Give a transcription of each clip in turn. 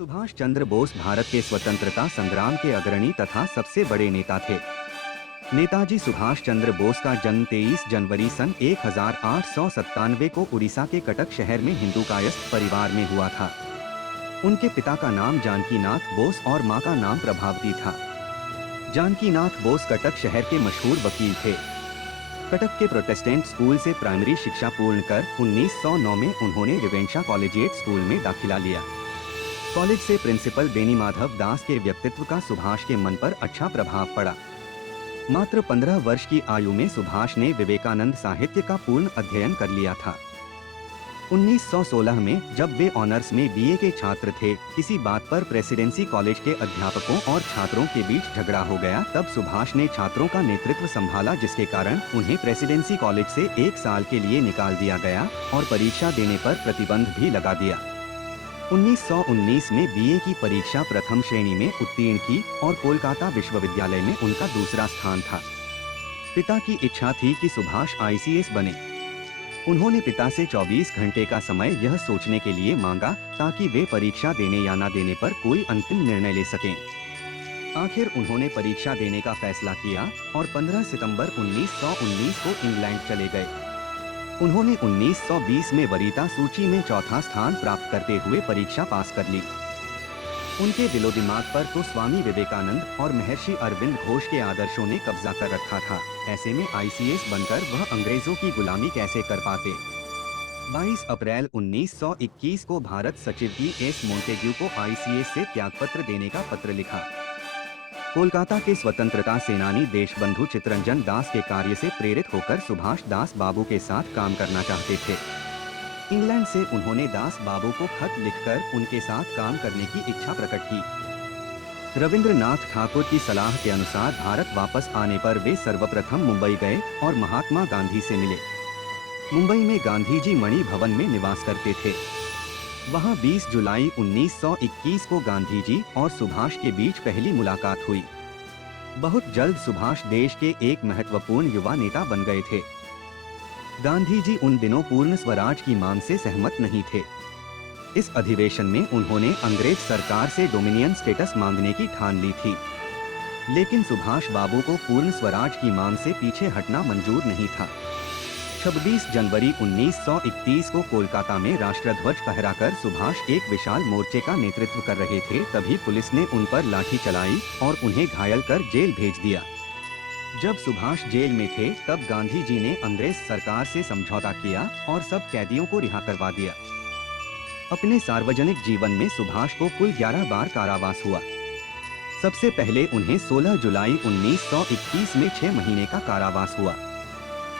सुभाष चंद्र बोस भारत के स्वतंत्रता संग्राम के अग्रणी तथा सबसे बड़े नेता थे। नेताजी सुभाष चंद्र बोस का जन्म 23 जनवरी सन 1897 को उड़ीसा के कटक शहर में हिंदू कायस्थ परिवार में हुआ था। उनके पिता का नाम जानकीनाथ बोस और मां का नाम प्रभावती था। जानकीनाथ बोस कटक शहर के मशहूर वकील थे। कटक के प्रोटेस्टेंट स्कूल से प्राइमरी शिक्षा पूर्ण कर 1909 में उन्होंने रेवेंशा कॉलेजिएट स्कूल में दाखिला लिया। कॉलेज से प्रिंसिपल बेनीमाधव दास के व्यक्तित्व का सुभाष के मन पर अच्छा प्रभाव पड़ा। मात्र 15 वर्ष की आयु में सुभाष ने विवेकानंद साहित्य का पूर्ण अध्ययन कर लिया था। 1916 में जब वे ऑनर्स में बीए के छात्र थे, किसी बात पर प्रेसिडेंसी कॉलेज के अध्यापकों और छात्रों के बीच झगड़ा हो गया। तब सुभाष ने छात्रों का नेतृत्व संभाला, जिसके कारण उन्हें प्रेसिडेंसी कॉलेज से 1 साल के लिए निकाल दिया गया और परीक्षा देने पर प्रतिबंध भी लगा दिया। 1919 में बीए की परीक्षा प्रथम श्रेणी में उत्तीर्ण की और कोलकाता विश्वविद्यालय में उनका दूसरा स्थान था। पिता की इच्छा थी कि सुभाष आईसीएस बने। उन्होंने पिता से 24 घंटे का समय यह सोचने के लिए मांगा ताकि वे परीक्षा देने या न देने पर कोई अंतिम निर्णय ले सकें। आखिर उन्होंने परीक्षा देने का फैसला किया और 15 सितंबर 1919 को इंग्लैंड चले गए। उन्होंने 1920 में वरीयता सूची में चौथा स्थान प्राप्त करते हुए परीक्षा पास कर ली। उनके दिलो दिमाग पर तो स्वामी विवेकानंद और महर्षि अरविंद घोष के आदर्शों ने कब्जा कर रखा था। ऐसे में आईसीएस बनकर वह अंग्रेजों की गुलामी कैसे कर पाते। 22 अप्रैल 1921 को भारत सचिव E.S. मोंटेग्यू को आईसीएस से त्यागपत्र देने का पत्र लिखा। कोलकाता के स्वतंत्रता सेनानी देशबंधु चित्तरंजन दास के कार्य से प्रेरित होकर सुभाष दास बाबू के साथ काम करना चाहते थे। इंग्लैंड से उन्होंने दास बाबू को खत लिखकर उनके साथ काम करने की इच्छा प्रकट की। रविंद्रनाथ ठाकुर की सलाह के अनुसार भारत वापस आने पर वे सर्वप्रथम मुंबई गए और महात्मा गांधी से मिले। मुंबई में गांधी जी मणि भवन में निवास करते थे। वहां 20 जुलाई 1921 को गांधी जी और सुभाष के बीच पहली मुलाकात हुई। बहुत जल्द सुभाष देश के एक महत्वपूर्ण युवा नेता बन गए थे। गांधी जी उन दिनों पूर्ण स्वराज की मांग से सहमत नहीं थे। इस अधिवेशन में उन्होंने अंग्रेज सरकार से डोमिनियन स्टेटस मांगने की ठान ली थी, लेकिन सुभाष बाबू को पूर्ण स्वराज की मांग से पीछे हटना मंजूर नहीं था। 26 जनवरी 1931 को कोलकाता में राष्ट्रध्वज फहराकर सुभाष एक विशाल मोर्चे का नेतृत्व कर रहे थे। तभी पुलिस ने उन पर लाठी चलाई और उन्हें घायल कर जेल भेज दिया। जब सुभाष जेल में थे, तब गांधी जी ने अंग्रेज सरकार से समझौता किया और सब कैदियों को रिहा करवा दिया। अपने सार्वजनिक जीवन में सुभाष को कुल 11 बार कारावास हुआ। सबसे पहले उन्हें 16 जुलाई 1921 में 6 महीने का कारावास हुआ।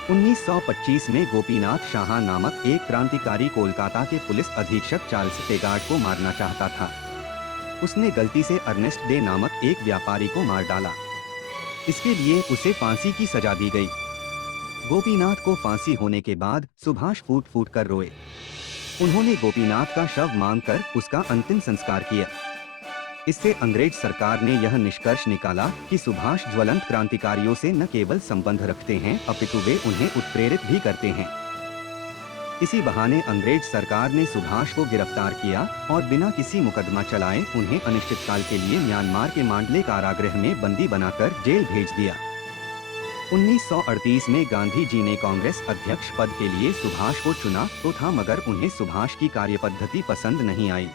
1925 में गोपीनाथ शाह नामक एक क्रांतिकारी कोलकाता के पुलिस अधीक्षक चार्ल्स टेगार्ड को मारना चाहता था। उसने गलती से अर्नेस्ट डे नामक एक व्यापारी को मार डाला। इसके लिए उसे फांसी की सजा दी गई। गोपीनाथ को फांसी होने के बाद सुभाष फूट फूट कर रोए। उन्होंने गोपीनाथ का शव मांगकर उसका अंतिम संस्कार किया। इससे अंग्रेज सरकार ने यह निष्कर्ष निकाला कि सुभाष ज्वलंत क्रांतिकारियों से न केवल संबंध रखते हैं, अपितु वे उन्हें उत्प्रेरित भी करते हैं। इसी बहाने अंग्रेज सरकार ने सुभाष को गिरफ्तार किया और बिना किसी मुकदमा चलाए उन्हें अनिश्चितकाल के लिए म्यांमार के मांडले कारागृह में बंदी बनाकर जेल भेज दिया। 1938 में गांधी जी ने कांग्रेस अध्यक्ष पद के लिए सुभाष को चुना तो था, मगर उन्हें सुभाष की कार्यपद्धति पसंद नहीं आई।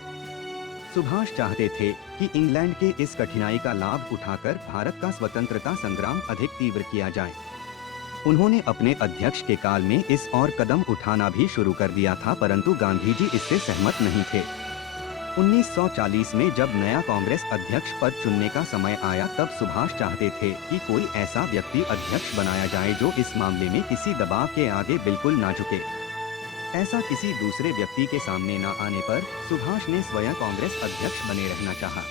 सुभाष चाहते थे कि इंग्लैंड के इस कठिनाई का लाभ उठाकर भारत का स्वतंत्रता संग्राम अधिक तीव्र किया जाए। उन्होंने अपने अध्यक्ष के काल में इस और कदम उठाना भी शुरू कर दिया था, परंतु गांधी जी इससे सहमत नहीं थे। 1940 में जब नया कांग्रेस अध्यक्ष पद चुनने का समय आया, तब सुभाष चाहते थे कि कोई ऐसा व्यक्ति अध्यक्ष बनाया जाए जो इस मामले में किसी दबाव के आगे बिल्कुल ना झुके। ऐसा किसी दूसरे व्यक्ति के सामने न आने पर सुभाष ने स्वयं कांग्रेस अध्यक्ष बने रहना चाहा,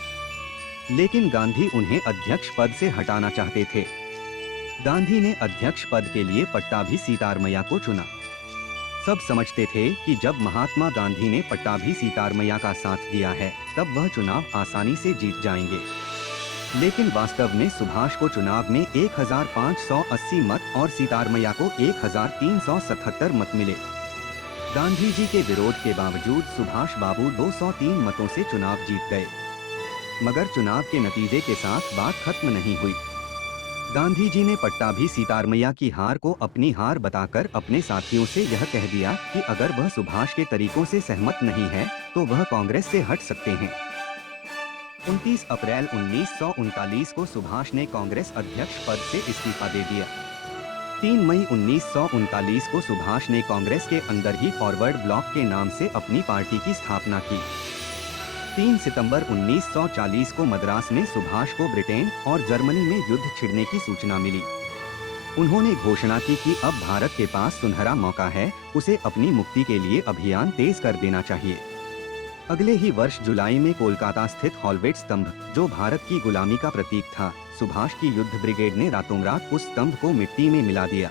लेकिन गांधी उन्हें अध्यक्ष पद से हटाना चाहते थे। गांधी ने अध्यक्ष पद के लिए पट्टाभी सीतारमैया को चुना। सब समझते थे कि जब महात्मा गांधी ने पट्टाभी सीतारमैया का साथ दिया है, तब वह चुनाव आसानी से जीत जाएंगे। लेकिन वास्तव में सुभाष को चुनाव में 1580 मत और सीतारमैया को 1377 मत मिले। गांधी जी के विरोध के बावजूद सुभाष बाबू 203 मतों से चुनाव जीत गए। मगर चुनाव के नतीजे के साथ बात खत्म नहीं हुई। गांधी जी ने पट्टाभी सीतारमैया की हार को अपनी हार बताकर अपने साथियों से यह कह दिया कि अगर वह सुभाष के तरीकों से सहमत नहीं है तो वह कांग्रेस से हट सकते हैं। 29 अप्रैल 1939 को सुभाष ने कांग्रेस अध्यक्ष पद से इस्तीफा दे दिया। 3 मई 1939 को सुभाष ने कांग्रेस के अंदर ही फॉरवर्ड ब्लॉक के नाम से अपनी पार्टी की स्थापना की। 3 सितंबर 1940 को मद्रास में सुभाष को ब्रिटेन और जर्मनी में युद्ध छिड़ने की सूचना मिली। उन्होंने घोषणा की कि अब भारत के पास सुनहरा मौका है, उसे अपनी मुक्ति के लिए अभियान तेज कर देना चाहिए। अगले ही वर्ष जुलाई में कोलकाता स्थित हॉलवेट स्तंभ, जो भारत की गुलामी का प्रतीक था, सुभाष की युद्ध ब्रिगेड ने रातों रात उस स्तंभ को मिट्टी में मिला दिया।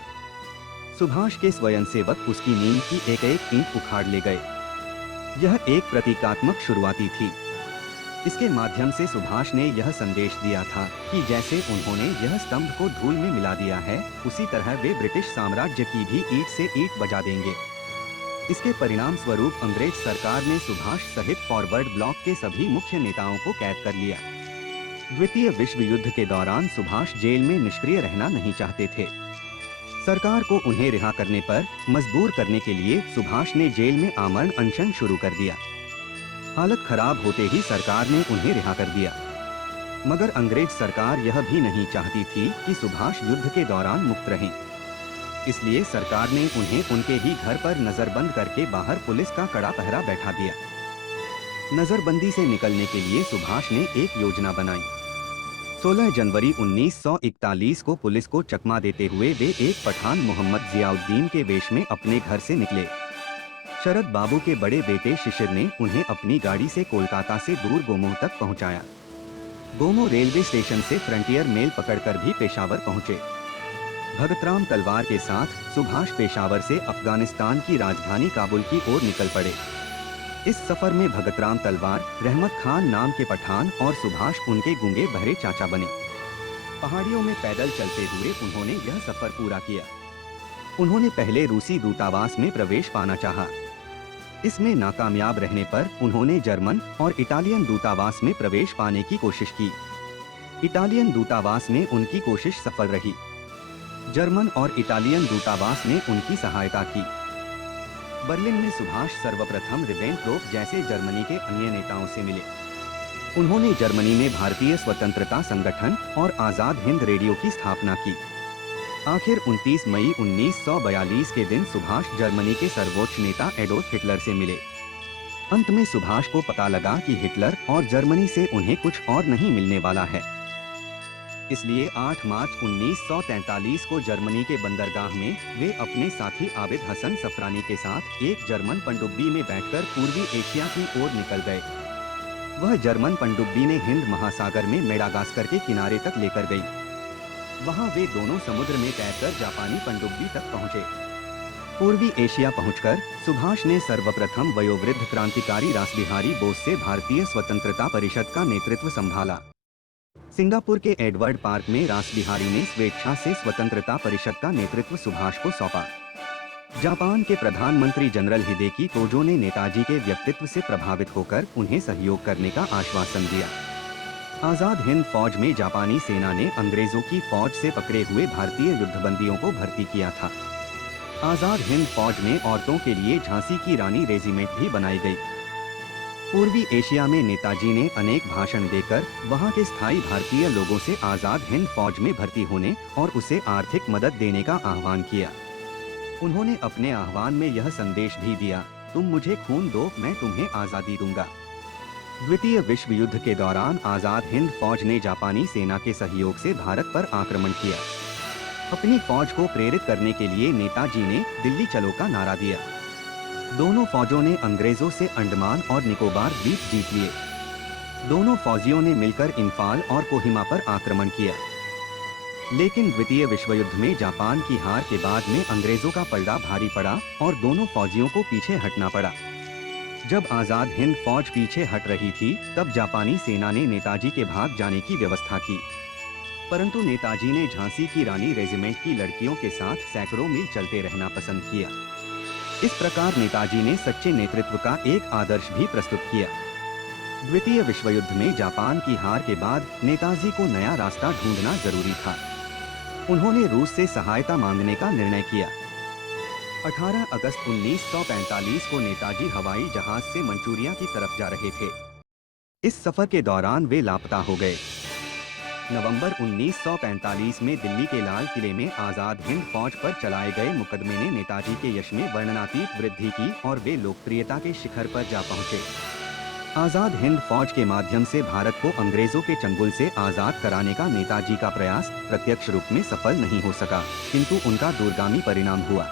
सुभाष के स्वयंसेवक उसकी नींव की एक एक ईंट उखाड़ ले गए। यह एक प्रतीकात्मक शुरुआती थी। इसके माध्यम से सुभाष ने यह संदेश दिया था कि जैसे उन्होंने यह स्तंभ को धूल में मिला दिया है, उसी तरह वे ब्रिटिश साम्राज्य की भी ईंट से ईंट बजा देंगे। इसके परिणाम स्वरूप अंग्रेज सरकार ने सुभाष सहित फॉरवर्ड ब्लॉक के सभी मुख्य नेताओं को कैद कर लिया। द्वितीय विश्व युद्ध के दौरान सुभाष जेल में निष्क्रिय रहना नहीं चाहते थे। सरकार को उन्हें रिहा करने पर मजबूर करने के लिए सुभाष ने जेल में आमरण अनशन शुरू कर दिया। हालत खराब होते ही सरकार ने उन्हें रिहा कर दिया। मगर अंग्रेज सरकार यह भी नहीं चाहती थी कि सुभाष युद्ध के दौरान मुक्त रहें। इसलिए सरकार ने उन्हें उनके ही घर पर नजरबंद करके बाहर पुलिस का कड़ा पहरा बैठा दिया। नजरबंदी से निकलने के लिए सुभाष ने एक योजना बनाई। 16 जनवरी 1941 को पुलिस को चकमा देते हुए वे एक पठान मोहम्मद जियाउद्दीन के वेश में अपने घर से निकले। शरद बाबू के बड़े बेटे शिशिर ने उन्हें अपनी गाड़ी से कोलकाता से दूर गोमोह तक पहुंचाया। गोमोह रेलवे स्टेशन से फ्रंटियर मेल पकड़कर भी पेशावर पहुंचे। भगतराम तलवार के साथ सुभाष पेशावर से अफगानिस्तान की राजधानी काबुल की ओर निकल पड़े। इस सफर में भगतराम तलवार, रहमत खान नाम के पठान और सुभाष उनके गूंगे बहरे चाचा बने। पहाड़ियों में पैदल चलते हुए उन्होंने यह सफर पूरा किया। उन्होंने पहले रूसी दूतावास में प्रवेश पाना चाहा। इसमें नाकामयाब रहने पर उन्होंने जर्मन और इटालियन दूतावास में प्रवेश पाने की कोशिश की। इटालियन दूतावास में उनकी कोशिश सफल रही। जर्मन और इटालियन दूतावास ने उनकी सहायता की। बर्लिन में सुभाष सर्वप्रथम रिबेनट्रोप जैसे जर्मनी के अन्य नेताओं से मिले। उन्होंने जर्मनी में भारतीय स्वतंत्रता संगठन और आजाद हिंद रेडियो की स्थापना की। आखिर 29 मई 1942 के दिन सुभाष जर्मनी के सर्वोच्च नेता एडोल्फ हिटलर से मिले। अंत में सुभाष को पता लगा कि हिटलर और जर्मनी से उन्हें कुछ और नहीं मिलने वाला है। इसलिए 8 मार्च 1943 को जर्मनी के बंदरगाह में वे अपने साथी आबिद हसन सफरानी के साथ एक जर्मन पनडुब्बी में बैठकर पूर्वी एशिया की ओर निकल गए। वह जर्मन पनडुब्बी ने हिंद महासागर में मेडागास्कर के किनारे तक लेकर गई। वहां वे दोनों समुद्र में तैरकर जापानी पनडुब्बी तक पहुंचे। पूर्वी एशिया पहुंचकर सुभाष ने सर्वप्रथम वयोवृद्ध क्रांतिकारी रासबिहारी बोस से भारतीय स्वतंत्रता परिषद का नेतृत्व संभाला। सिंगापुर के एडवर्ड पार्क में रासबिहारी ने स्वेच्छा से स्वतंत्रता परिषद का नेतृत्व सुभाष को सौंपा। जापान के प्रधानमंत्री जनरल हिदेकी कोजो ने नेताजी के व्यक्तित्व से प्रभावित होकर उन्हें सहयोग करने का आश्वासन दिया। आजाद हिंद फौज में जापानी सेना ने अंग्रेजों की फौज से पकड़े हुए भारतीय युद्धबंदियों को भर्ती किया था। आजाद हिंद फौज में औरतों के लिए झांसी की रानी रेजिमेंट भी बनाई गई। पूर्वी एशिया में नेताजी ने अनेक भाषण देकर वहां के स्थायी भारतीय लोगों से आजाद हिंद फौज में भर्ती होने और उसे आर्थिक मदद देने का आह्वान किया। उन्होंने अपने आह्वान में यह संदेश भी दिया, तुम मुझे खून दो, मैं तुम्हें आजादी दूंगा। द्वितीय विश्व युद्ध के दौरान आजाद हिंद फौज ने जापानी सेना के सहयोग से भारत पर आक्रमण किया। अपनी फौज को प्रेरित करने के लिए नेताजी ने दिल्ली चलो का नारा दिया। दोनों फौजों ने अंग्रेजों से अंडमान और निकोबार द्वीप जीत लिए। दोनों फौजियों ने मिलकर इंफाल और कोहिमा पर आक्रमण किया। लेकिन द्वितीय विश्व युद्ध में जापान की हार के बाद में अंग्रेजों का पलड़ा भारी पड़ा और दोनों फौजियों को पीछे हटना पड़ा। जब आजाद हिंद फौज पीछे हट रही थी, तब जापानी सेना ने नेताजी के भाग जाने की व्यवस्था की, परंतु नेताजी ने झांसी की रानी रेजिमेंट की लड़कियों के साथ सैकड़ों मील चलते रहना पसंद किया। इस प्रकार नेताजी ने सच्चे नेतृत्व का एक आदर्श भी प्रस्तुत किया। द्वितीय विश्व युद्ध में जापान की हार के बाद नेताजी को नया रास्ता ढूंढना जरूरी था। उन्होंने रूस से सहायता मांगने का निर्णय किया। 18 अगस्त 1945 को नेताजी हवाई जहाज से मंचूरिया की तरफ जा रहे थे। इस सफर के दौरान वे लापता हो गए। नवंबर 1945 में दिल्ली के लाल किले में आजाद हिंद फौज पर चलाए गए मुकदमे ने नेताजी के यश में वर्णनातीत वृद्धि की और वे लोकप्रियता के शिखर पर जा पहुंचे। आजाद हिंद फौज के माध्यम से भारत को अंग्रेजों के चंगुल से आजाद कराने का नेताजी का प्रयास प्रत्यक्ष रूप में सफल नहीं हो सका, किंतु उनका दूरगामी परिणाम हुआ।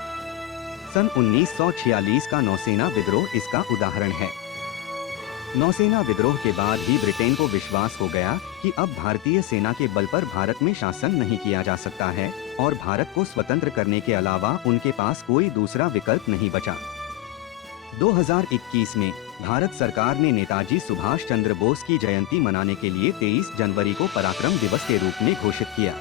सन 1946 का नौसेना विद्रोह इसका उदाहरण है। नौसेना विद्रोह के बाद ही ब्रिटेन को विश्वास हो गया कि अब भारतीय सेना के बल पर भारत में शासन नहीं किया जा सकता है और भारत को स्वतंत्र करने के अलावा उनके पास कोई दूसरा विकल्प नहीं बचा। 2021 में भारत सरकार ने नेताजी सुभाष चंद्र बोस की जयंती मनाने के लिए 23 जनवरी को पराक्रम दिवस के रूप में घोषित किया।